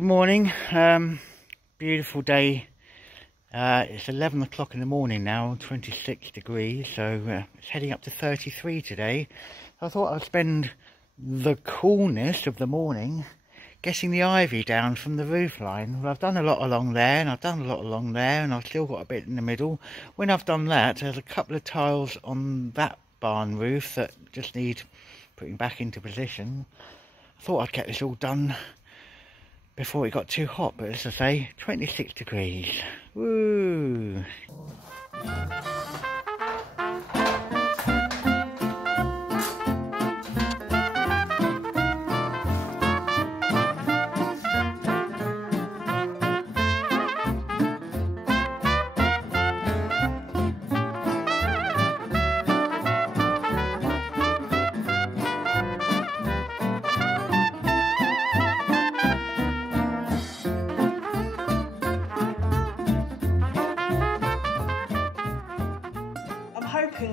Good morning. Beautiful day. It's 11 o'clock in the morning now, 26 degrees, so it's heading up to 33 today. I thought I'd spend the coolness of the morning getting the ivy down from the roof line. Well, I've done a lot along there, and I've done a lot along there, and I've still got a bit in the middle. When I've done that, there's a couple of tiles on that barn roof that just need putting back into position. I thought I'd get this all done before it got too hot, but as I say, 26 degrees. Woo!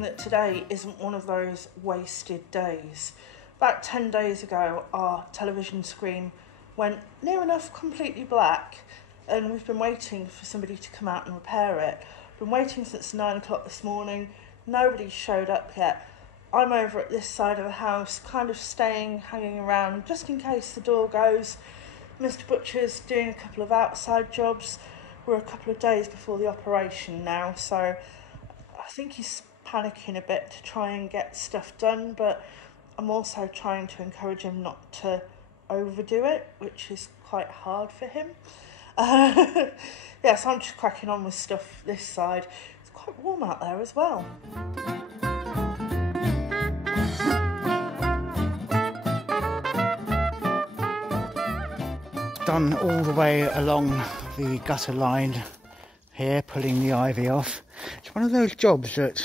That today isn't one of those wasted days. About 10 days ago, our television screen went near enough completely black, and we've been waiting for somebody to come out and repair it. Been waiting since 9 o'clock this morning. Nobody's showed up yet. I'm over at this side of the house, kind of hanging around just in case the door goes. Mr. Butcher's doing a couple of outside jobs. We're a couple of days before the operation now, so I think he's panicking a bit to try and get stuff done, but I'm also trying to encourage him not to overdo it, which is quite hard for him. Yeah, so I'm just cracking on with stuff this side. It's quite warm out there as well. Done all the way along the gutter line here, pulling the ivy off. It's one of those jobs that,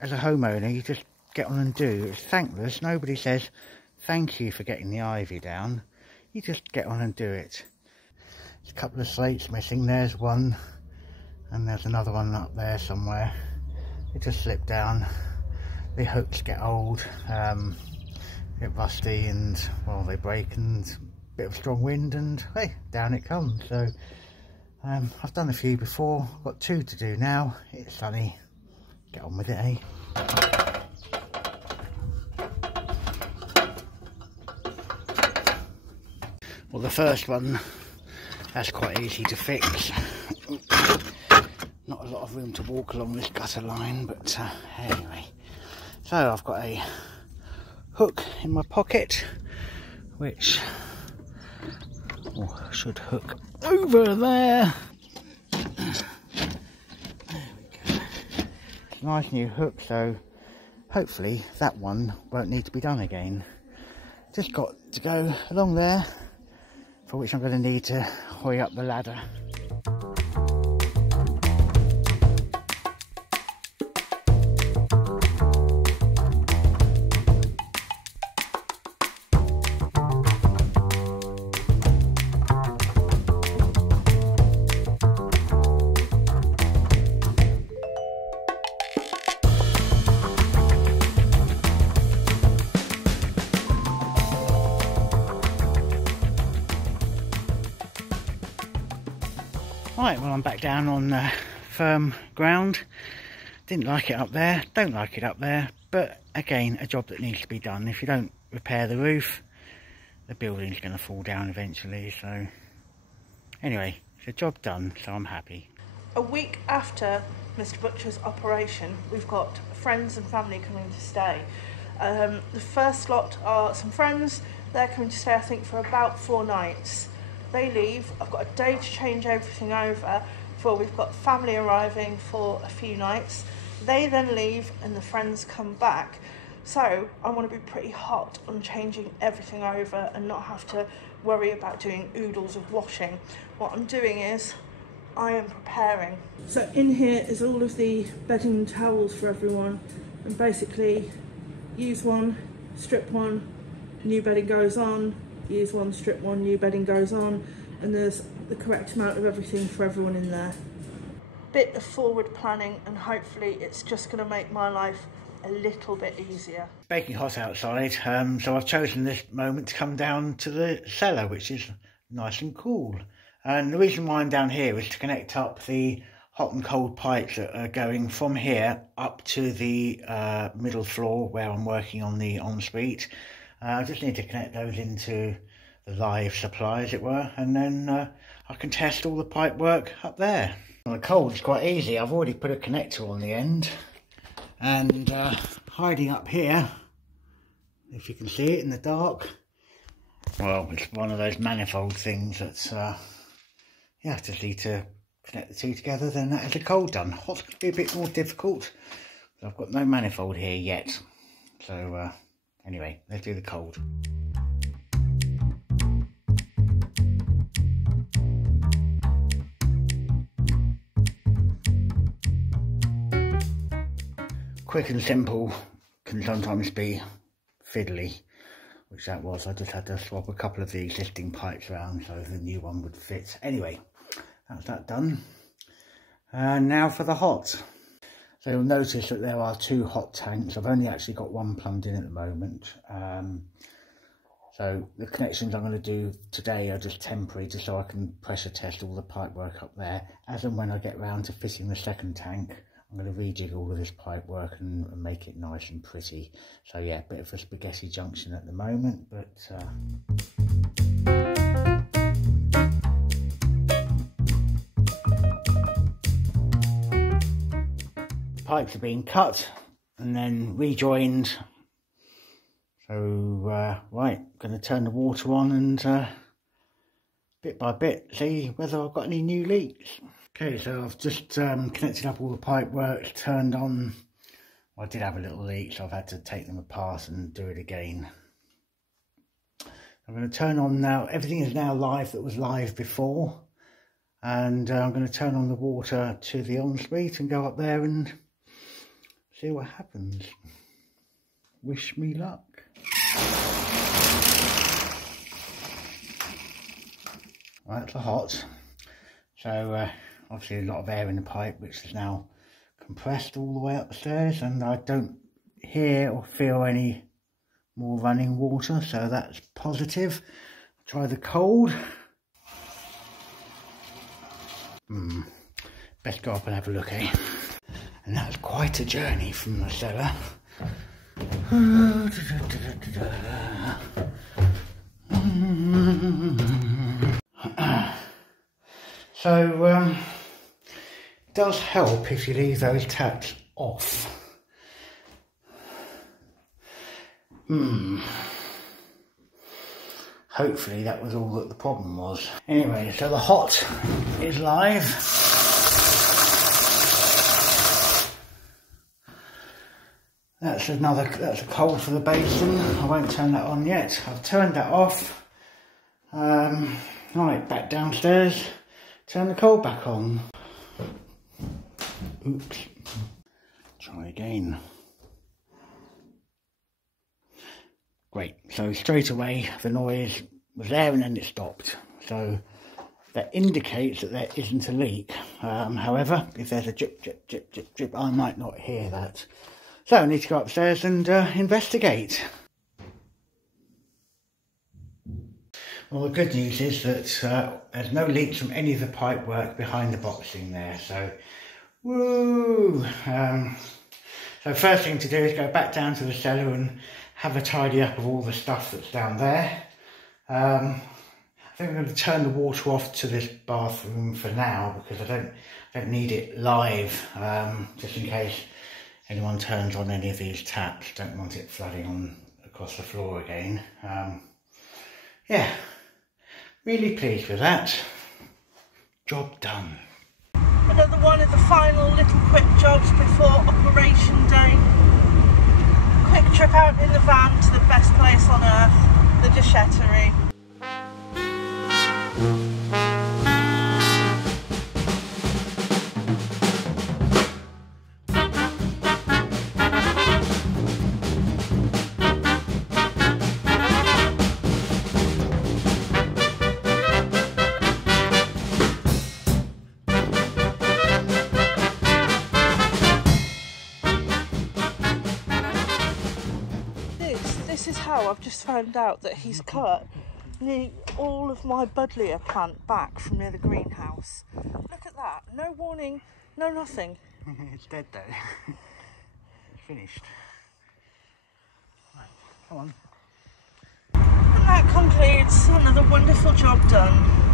as a homeowner, you just get on and do. It's thankless. Nobody says thank you for getting the ivy down. You just get on and do it. There's a couple of slates missing. There's one, and there's another one up there somewhere. They just slip down. The hooks get old, get rusty, and well, they break, and a bit of strong wind, and hey, down it comes. So I've done a few before, I've got 2 to do now. It's sunny, get on with it, eh? Well, the first one, that's quite easy to fix. Not a lot of room to walk along this gutter line, but anyway. So I've got a hook in my pocket, which should hook over there. There we go. Nice new hook, so hopefully that one won't need to be done again. Just got to go along there, for which I'm going to need to hoist up the ladder. Right, well, I'm back down on firm ground. Didn't like it up there, don't like it up there, but again, a job that needs to be done. If you don't repair the roof, the building's going to fall down eventually. So anyway, it's a job done, so I'm happy. A week after Mr. Butcher's operation, we've got friends and family coming to stay. The first lot are some friends. They're coming to stay, I think, for about 4 nights. They leave. I've got a day to change everything over before we've got family arriving for a few nights. They then leave and the friends come back. So I want to be pretty hot on changing everything over and not have to worry about doing oodles of washing. What I'm doing is I am preparing. So in here is all of the bedding towels for everyone, and basically use one, strip one, new bedding goes on, use one, strip one, new bedding goes on, and there's the correct amount of everything for everyone in there. Bit of forward planning, and hopefully it's just going to make my life a little bit easier. Baking hot outside, so I've chosen this moment to come down to the cellar, which is nice and cool. And the reason why I'm down here is to connect up the hot and cold pipes that are going from here up to the middle floor where I'm working on the ensuite. I just need to connect those into the live supply, as it were, and then I can test all the pipe work up there. Well, the cold is quite easy. I've already put a connector on the end, and hiding up here, if you can see it in the dark, well, it's one of those manifold things that's yeah, just need to connect the two together, then that is a cold done. Hot's going to be a bit more difficult, but I've got no manifold here yet. So anyway, let's do the cold. Quick and simple can sometimes be fiddly, which that was. I just had to swap a couple of the existing pipes around so the new one would fit. Anyway, that's that done. And now for the hot. So you'll notice that there are two hot tanks. I've only actually got one plumbed in at the moment. So the connections I'm going to do today are just temporary, just so I can pressure test all the pipe work up there. As and when I get round to fitting the second tank, I'm going to rejig all of this pipe work and make it nice and pretty. So yeah, a bit of a spaghetti junction at the moment, but pipes are being cut and then rejoined. So right, going to turn the water on and bit by bit see whether I've got any new leaks. Okay, so I've just connected up all the pipe work, turned on. Well, I did have a little leak, so I've had to take them apart and do it again. I'm going to turn on now. Everything is now live that was live before, and I'm going to turn on the water to the ensuite and go up there and see what happens. Wish me luck. Right, it's hot. So obviously a lot of air in the pipe, which is now compressed all the way upstairs, and I don't hear or feel any more running water, so that's positive. Try the cold. Best go up and have a look, eh? And that's quite a journey from the cellar. So it does help if you leave those taps off. Hopefully that was all that the problem was. Anyway, so the hot is live. That's a cold for the basin. I won't turn that on yet. I've turned that off. Right, back downstairs. Turn the cold back on. Oops. Try again. Great. So straight away the noise was there and then it stopped. So that indicates that there isn't a leak. However, if there's a drip, drip, drip, drip, drip, I might not hear that. So I need to go upstairs and investigate. Well, the good news is that there's no leaks from any of the pipe work behind the boxing there, so woo! So first thing to do is go back down to the cellar and have a tidy up of all the stuff that's down there. I think I'm going to turn the water off to this bathroom for now because I don't need it live, just in case anyone turns on any of these taps. Don't want it flooding on across the floor again. Yeah. Really pleased with that. Job done. Another one of the final little quick jobs before operation day. Quick trip out in the van to the best place on earth, the Déchetterie. well, I've just found out that he's cut all of my buddleia plant back from near the greenhouse. Look at that, no warning, no nothing. It's dead though. It's finished. Right, come on. And that concludes another wonderful job done.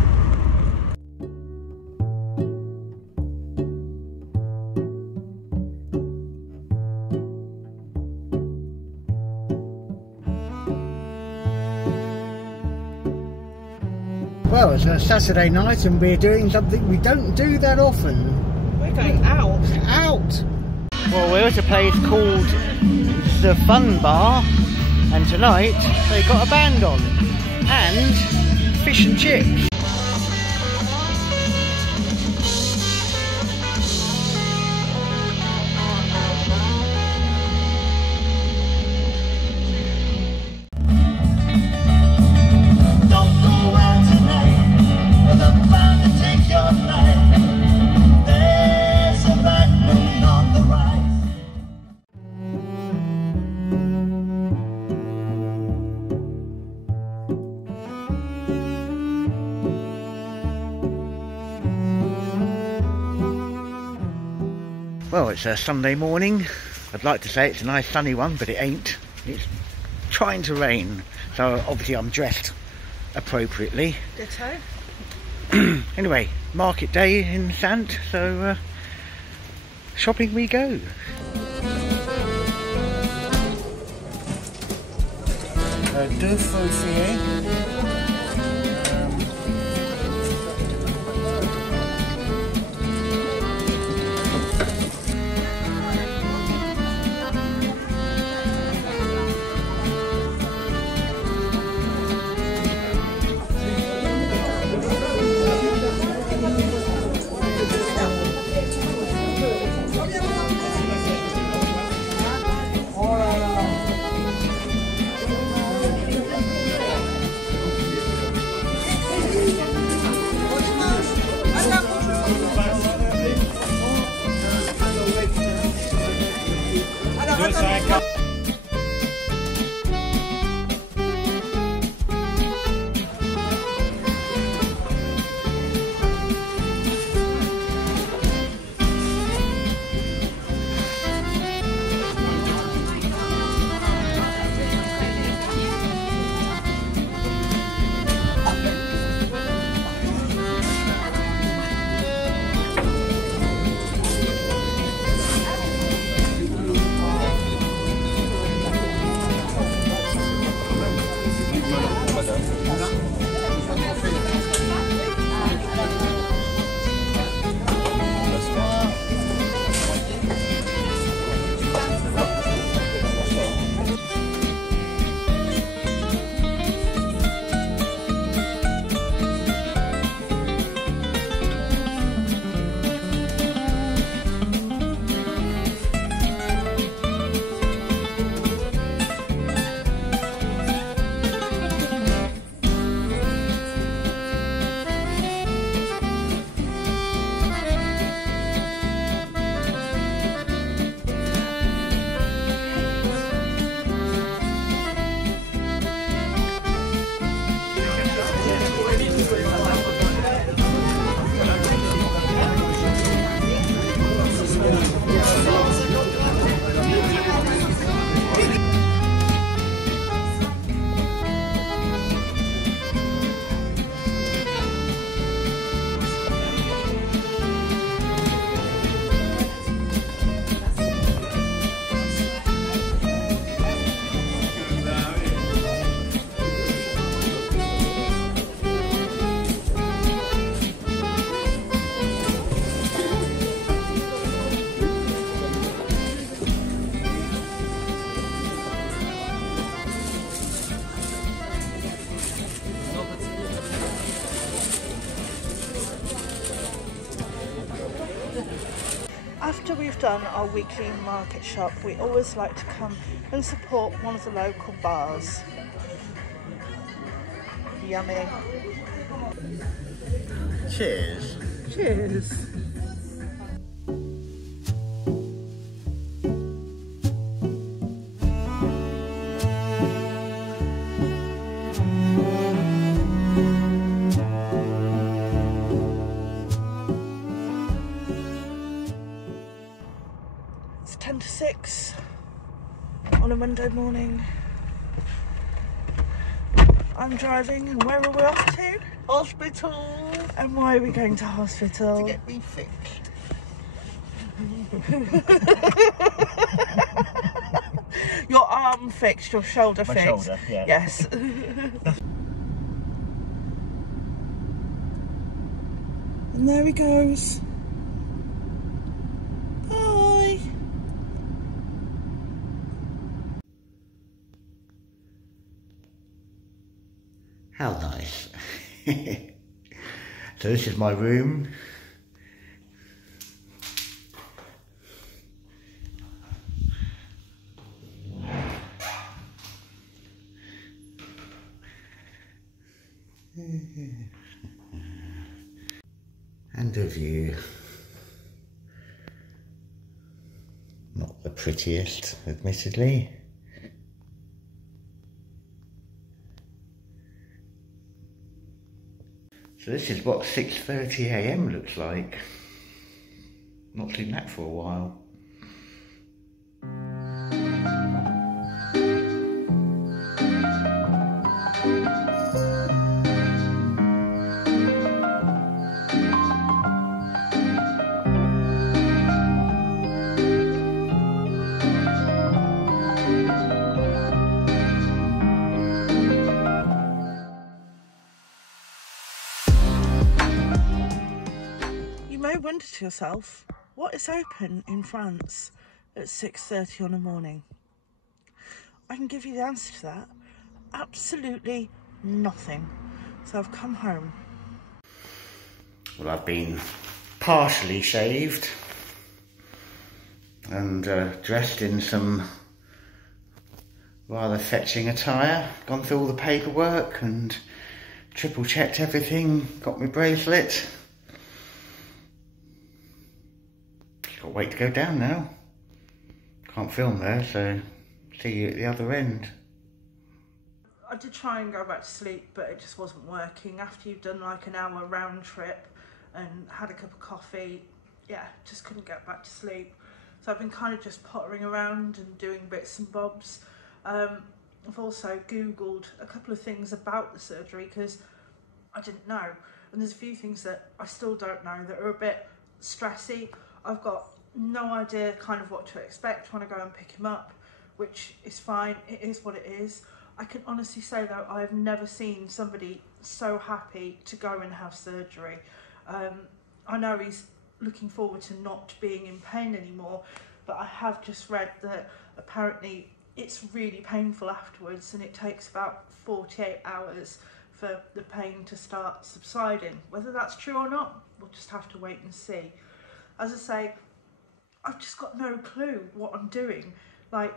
Well, it's a Saturday night and we're doing something we don't do that often. We're going out. Out! Well, we're at a place called The Fun Bar, and tonight they got a band on. And fish and chips. Well, it's a Sunday morning. I'd like to say it's a nice sunny one, but it ain't. It's trying to rain, so obviously I'm dressed appropriately. Ditto. Anyway, market day in Sant, so shopping we go. Deux faux filets. After we've done our weekly market shop, we always like to come and support one of the local bars. Yummy. Cheers. Cheers. It's 10 to 6 on a Monday morning. I'm driving, and where are we off to? Hospital! And why are we going to hospital? To get me fixed. Your arm fixed, your shoulder My fixed? shoulder, yeah. Yes. And there he goes. Bye. How nice. So this is my room. And a view. Not the prettiest, admittedly. So this is what 6:30 AM looks like. Not seen that for a while. You may wonder to yourself, what is open in France at 6:30 on a morning? I can give you the answer to that. Absolutely nothing. So I've come home. Well, I've been partially shaved and dressed in some rather fetching attire. Gone through all the paperwork and triple checked everything. Got my bracelet. Got to wait to go down now. Can't film there, so see you at the other end. I did try and go back to sleep, but it just wasn't working. After you've done like an hour round trip and had a cup of coffee, yeah, just couldn't get back to sleep. So I've been kind of just pottering around and doing bits and bobs. I've also Googled a couple of things about the surgery because I didn't know. And there's a few things that I still don't know that are a bit stressy. I've got no idea kind of what to expect when I go and pick him up, which is fine. It is what it is. I can honestly say though, I've never seen somebody so happy to go and have surgery. I know he's looking forward to not being in pain anymore, but I have just read that apparently it's really painful afterwards and it takes about 48 hours for the pain to start subsiding. Whether that's true or not, we'll just have to wait and see. As I say, I've just got no clue what I'm doing. Like,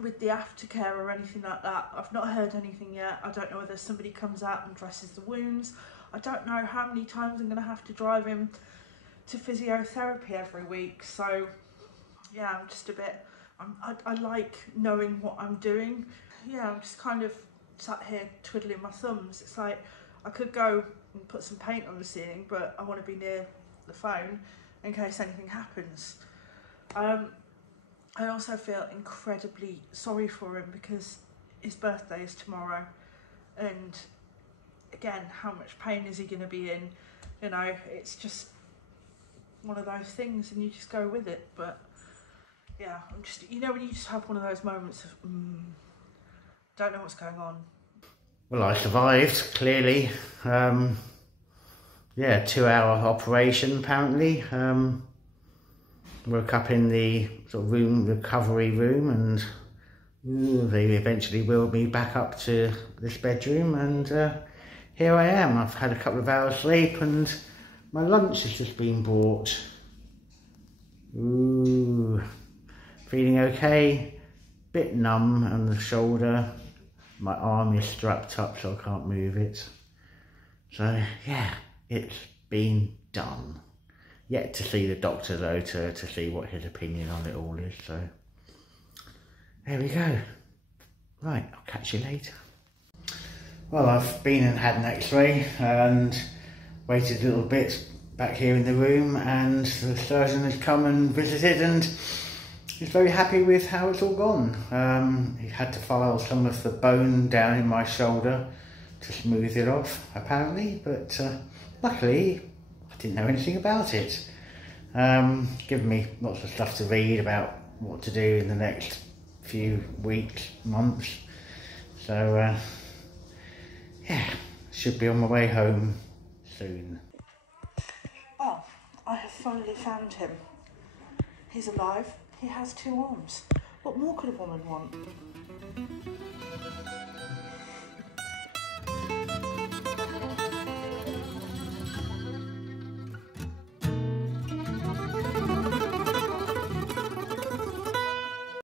with the aftercare or anything like that, I've not heard anything yet. I don't know whether somebody comes out and dresses the wounds. I don't know how many times I'm going to have to drive him to physiotherapy every week. So yeah, I'm just a bit, I like knowing what I'm doing. Yeah, I'm just kind of sat here twiddling my thumbs. It's like I could go and put some paint on the ceiling, but I want to be near the phone in case anything happens. I also feel incredibly sorry for him because his birthday is tomorrow, and again, how much pain is he going to be in? You know, it's just one of those things and you just go with it. But yeah, I'm just, you know, when you just have one of those moments of don't know what's going on. Well, I survived, clearly. Yeah, 2-hour operation apparently. Woke up in the sort of recovery room, and they eventually wheeled me back up to this bedroom, and here I am. I've had a couple of hours sleep and my lunch has just been brought. Ooh, feeling okay, bit numb on the shoulder. My arm is strapped up so I can't move it. So yeah, it's been done. Yet to see the doctor though, to see what his opinion on it all is, so there we go. Right, I'll catch you later. Well, I've been and had an x-ray and waited a little bit back here in the room, and the surgeon has come and visited, and he's very happy with how it's all gone. He had to file some of the bone down in my shoulder to smooth it off, apparently, but luckily I didn't know anything about it. Given me lots of stuff to read about what to do in the next few weeks, months. So yeah, should be on my way home soon. Well, I have finally found him. He's alive. He has 2 arms. What more could a woman want?